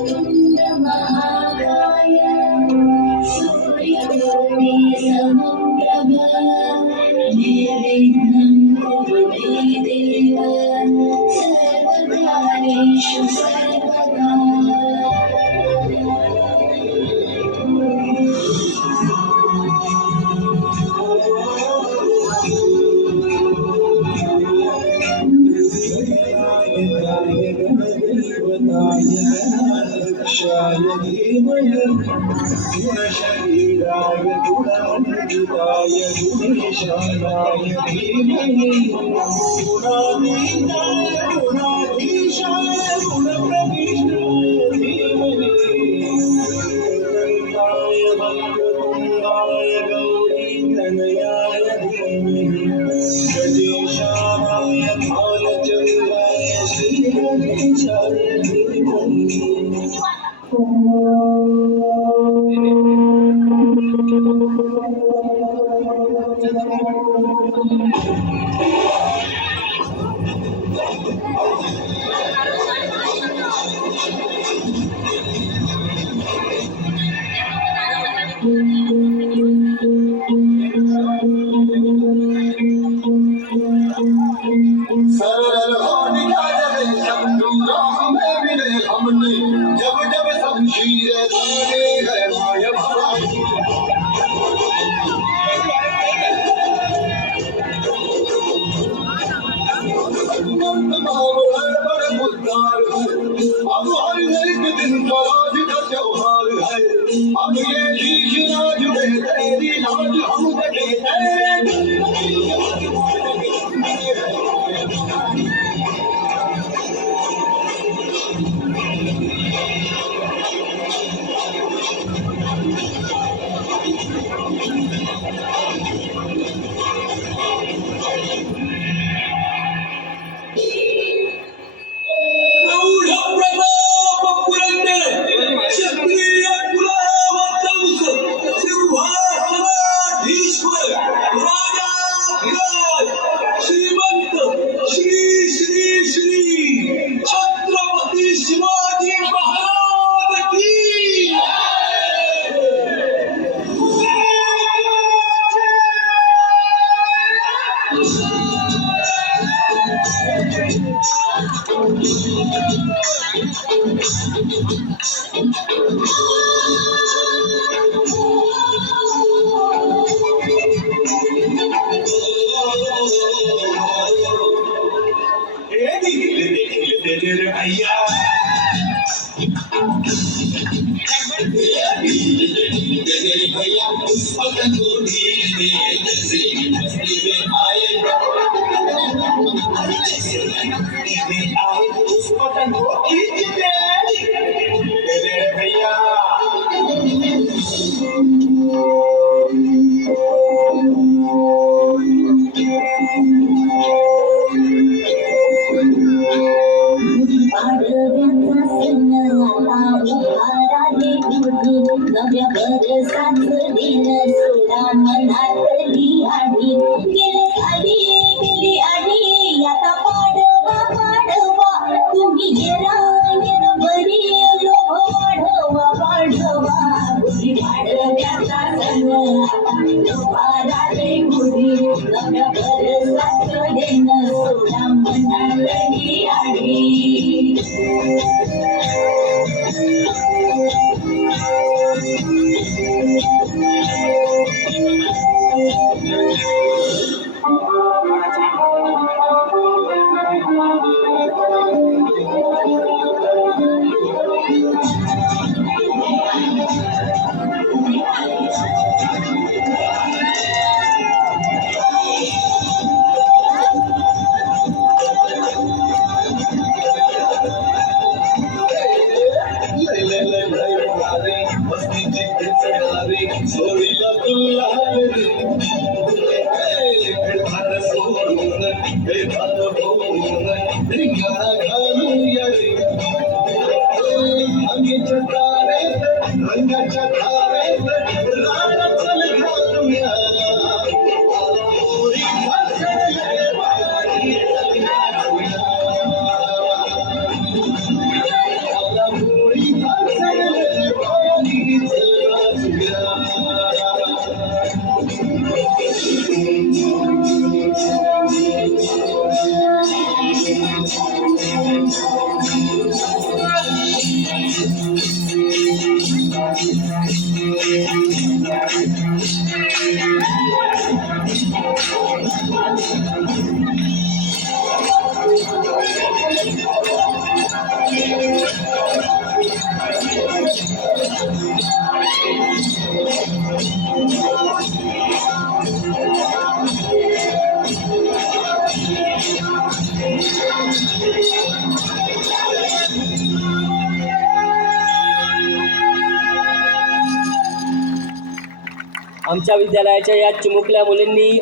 वक्रतुण्ड महाकाय सूर्यकोटि समप्रभ निर्विघ्नं कुरु मे देव सर्वकार्येषु सर्वदा शाय धीमहि गुणशरीराय गुणान्विताय गुणेशानाय धीमहि गुणातीताय गुणाधीशाय गुणप्रविष्टाय धीमहि अनन्ताय वक्रतुण्डाय गौरीतनयाय धीमहि गजेशानाय भालचन्द्राय श्रीगणेशाय धीमहि सरल भानिया जब शत्रु राम में मिले हमने जब जब शमशीर ताने है माय भवानी मामला बड़ मुद्दार है अब हर एक दिन का राज का त्योहार है अब ये शीश ना जुड़े तेरी लाज हम बटे तेरे श्रीमंत श्री श्री श्री छत्रपती शिवाजी महाराज की भैया भैया पतंग आए उस पतंग को खींचते भैया आमच्या विद्यालयाच्या या चिमुकल्या मुलींनी